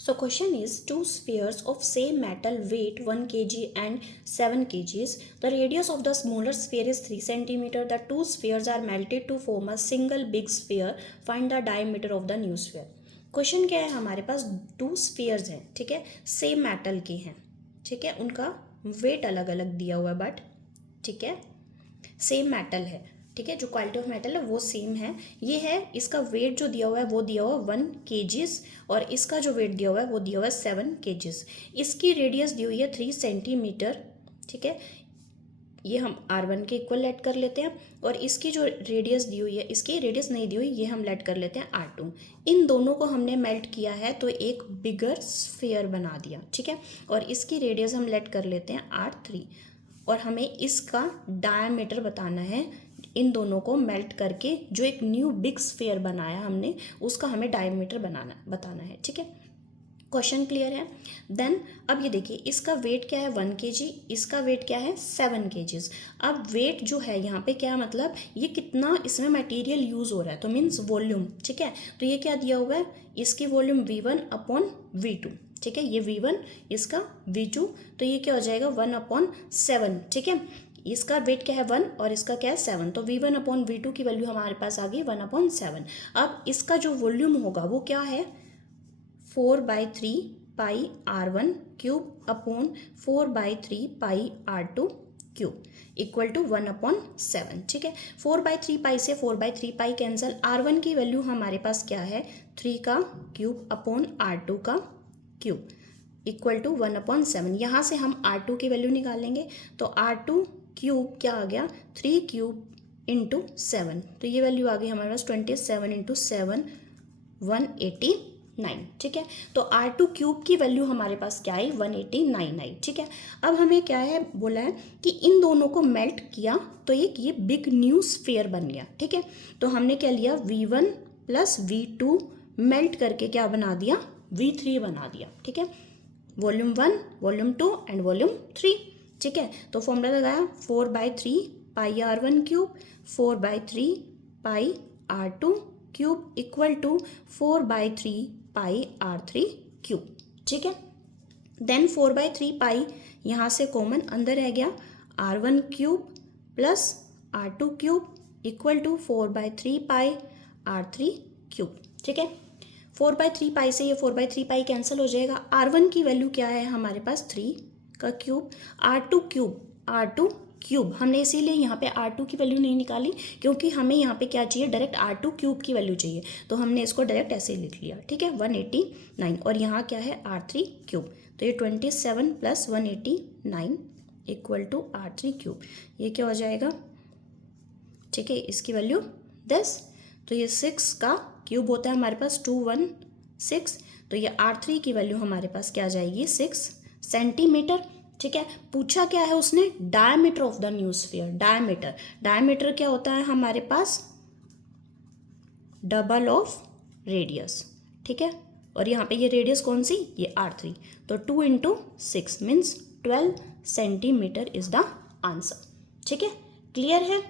So question is, two spheres of same metal weight 1 kg and 7 kgs. The radius of the smaller sphere is 3 cm. The two spheres are melted to form a single big sphere. Find the diameter of the new sphere. Question क्या है, हमारे पास to spheres हैं, ठीक है, same metal के हैं, ठीक है, उनका वेट अलग अलग दिया हुआ है बट ठीक है सेम मेटल है, ठीक है, जो क्वालिटी ऑफ मेटल है वो सेम है। ये है, इसका वेट जो दिया हुआ है वो दिया हुआ है 1 kgs और इसका जो वेट दिया हुआ है वो दिया हुआ है 7 kgs। इसकी रेडियस दी हुई है 3 सेंटीमीटर, ठीक है, ये हम R1 के इक्वल लेट कर लेते हैं और इसकी जो रेडियस दी हुई है, इसकी रेडियस नहीं दी हुई, ये हम लेट कर लेते हैं R2। इन दोनों को हमने मेल्ट किया है तो एक बिगर स्फीयर बना दिया, ठीक है, और इसकी रेडियस हम लेट कर लेते हैं R3 और हमें इसका डायमीटर बताना है। इन दोनों को मेल्ट करके जो एक न्यू बिग स्फीयर बनाया हमने, उसका हमें डायमीटर बताना है, ठीक है। क्वेश्चन क्लियर है। देन अब ये देखिए, इसका वेट क्या है 1 kg, इसका वेट क्या है 7 kgs। अब वेट जो है यहाँ पे क्या मतलब, ये कितना इसमें मटेरियल यूज़ हो रहा है, तो मीन्स वॉल्यूम, ठीक है। तो ये क्या दिया हुआ है, इसकी वॉल्यूम V1/V2, ठीक है, ये V1 इसका V2, तो ये क्या हो जाएगा 1/7, ठीक है। इसका वेट क्या है 1 और इसका क्या है 7, तो V1/V2 की वैल्यू हमारे पास आ गई 1/7। अब इसका जो वॉल्यूम होगा वो क्या है 4/3 pi R1 cube upon 4/3 pi R2 cube equal to 1/7, ठीक है। 4/3 पाई से 4/3 पाई कैंसिल, R1 की वैल्यू हमारे पास क्या है 3 का क्यूब अपॉन R2 का क्यूब इक्वल टू 1/7। यहाँ से हम R2 की वैल्यू निकालेंगे तो R2 क्यूब क्या आ गया 3 क्यूब इंटू 7, तो ये वैल्यू आ गई हमारे पास 27 इंटू 7 189, ठीक है। तो R2 क्यूब की वैल्यू हमारे पास क्या आई 189 आई, ठीक है। अब हमें क्या है बोला है कि इन दोनों को मेल्ट किया तो ये बिग न्यू स्फीयर बन गया, ठीक है। तो हमने क्या लिया V1 प्लस V2 मेल्ट करके क्या बना दिया V3 बना दिया, ठीक है, वॉल्यूम 1 वॉल्यूम 2 एंड वॉल्यूम 3, ठीक है। तो फॉर्मूला लगाया 4/3 pi R1 cube 4/3 pi R2 cube equal to 4/3 pi R3 cube, ठीक है। देन 4/3 पाई यहाँ से कॉमन अंदर रह गया, R1 cube plus R2 cube equal to 4/3 pi R3 cube, ठीक है। 4/3 पाई से ये 4/3 पाई कैंसिल हो जाएगा। R1 की वैल्यू क्या है हमारे पास 3 का क्यूब, R2 क्यूब हमने इसीलिए यहाँ पे R2 की वैल्यू नहीं निकाली क्योंकि हमें यहाँ पे क्या चाहिए डायरेक्ट R2 क्यूब की वैल्यू चाहिए, तो हमने इसको डायरेक्ट ऐसे ही लिख लिया, ठीक है 189 और यहाँ क्या है R3 क्यूब, तो ये 27 plus 189 equal to R3 cube, ये क्या हो जाएगा, ठीक है, इसकी वैल्यू 10, तो ये 6 का क्यूब होता है हमारे पास 216, तो ये R3 की वैल्यू हमारे पास क्या आ जाएगी 6 सेंटीमीटर, ठीक है। पूछा क्या है उसने diameter of the new sphere, diameter क्या होता है हमारे पास डबल ऑफ रेडियस, ठीक है, और यहाँ पे ये रेडियस कौन सी ये R3, तो 2 into 6 means 12 centimetre is the answer, ठीक है, क्लियर है।